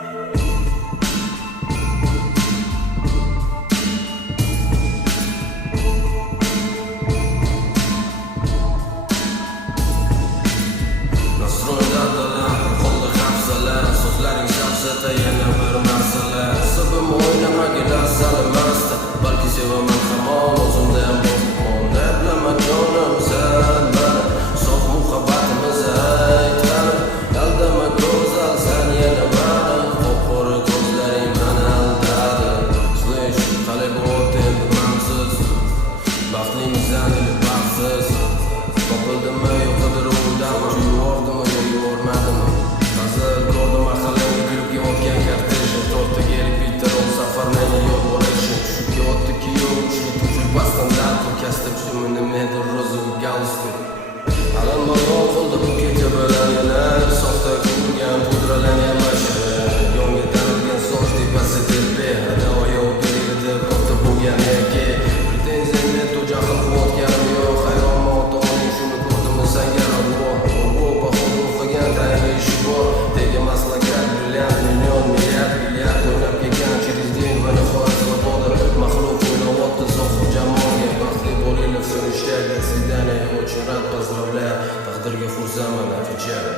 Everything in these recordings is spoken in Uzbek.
Yana bir masala Sibim o'ynamagila salimasdi Balki sevaman hamon o'zimda ham bo'pman Eplama jonim sen mani Sof muhabbatimiz aytgani Aldama go'zal sen yana mani Qop-qora ko'zlaring mani aldadi Slish, qalb o'tdi endi mamsiz Baxtlimizdan ili baxtsiz Topildimi yo qidiruvdami Shu yuvordimi yo yuvormadimi Hazil ko'rdim ahilingga kulib kelayotgan korteji To'rtta kelib bitta rol safarning yo'l bo'lishi Tushib o'tdi kiyov uchli tushib bastandart Kastab shumini medir ro'ziga galstuk Alanmayon qildi bu kecha bilan yana Soxta ko'rgan pudralangan mashin Yonga tanilgan soch tepasi telpe Hadaoyo berdi katta bo'lgan yaki Pretenziyangga to jahl qilayotganim yo'q Hayronman ota-onang shuni ko'rdimi sanga Alloh Bahor o'qigan tayinli ishi bor Tega maslakat brilliant million milliard o'ynab kelgan через день va nihoyat svoboda Maxluq o'ynayapti sohib jamoaga Baxtli bo'linglar so'nishdagi свидание Очень rad поздравляю Taqdirga xursandman отвечаю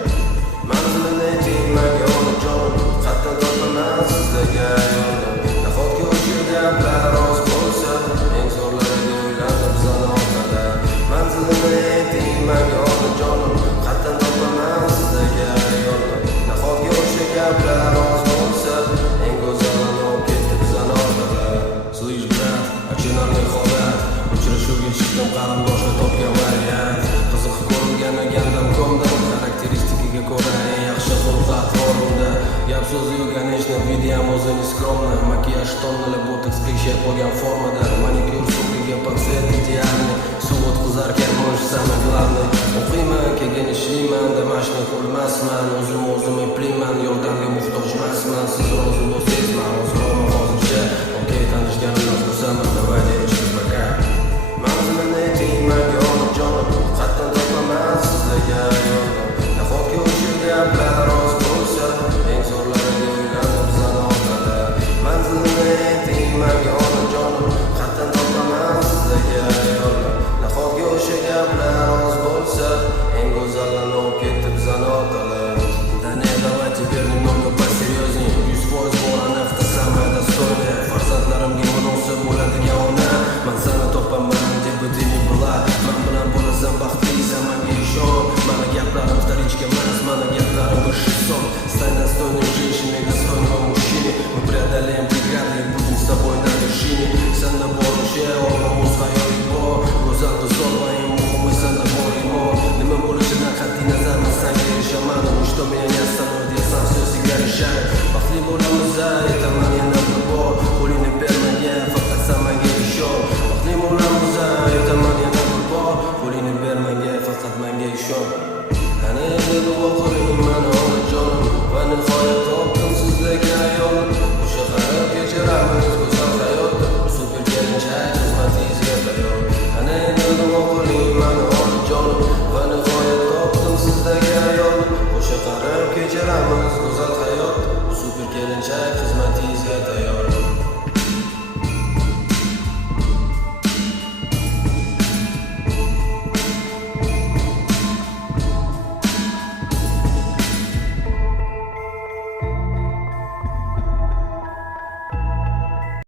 Manzilini tegmaga onajon Qatdan topaman sizlarga ayollar Nahotki o'sha gaplar rost bo'lsa Eng zo'rlariga uylandim zanoqada Manzilini tegmaga onajonim Qatdan topaman sizlarga ayollar Nahotki o'sha gaplar rost bo'lsa Eng go'zalini olib ketdi zanoqada Slish brat, achinarli holat Uchrashuvga chiqdim qarindoshga topgan variant Qiziq ko'rilgan gandam komdan Xarakteristikaga ko'ra eng yaxshi xulq-atvorimda Gap so'zi yo'q, конечно, videom o'zi neskромно Makiyaj tonnalab botoks qilishib qolgan formada Manikyur so'qiga paksiyat idealniy Suv o'tkazarkan mush самый главный O'qiyman, keyin ishlayman, домашний qo'lmasman O'zim eplayman, yordamga muhtoj emasman Siz rozi bo'lsangiz, men roziman hozircha Okey, tanishganimdan xursandman, давай девочки, пока Manzilini tegmaga onajonim Qatdan topaman sizlarga ayollar Nahotki o'sha gaplar rost bo'lsa Eng zo'rlariga uylanib zanoqada Manzilini tegmaga onajonim Qatdan topaman sizlarga ayollar Nahotki o'sha gaplar rost bo'lsa Eng go'zalini olib ketib zanoqada Да не, давай теперь немного посерьезней 100% bor nafta самая достойная Farzandlarimga munosib bo'ladigan ona Man seni topaman deb ты не была Man bilan bo'lasan baxtlisan menga ishon Mani gaplarim старичка emas Mani gaplarim высший сон Стань достойной женщиной, достойного мужчины Мы преодолеем преграды и будем с тобой на вершине Senda bor o'sha olmamiz hayoyi bor Go'zal qizlar va eng muhimi senda bor iymon Nima bo'lishidan qat'iy nazar men senga erishaman Что меня не остановит, я сам все всегда решаю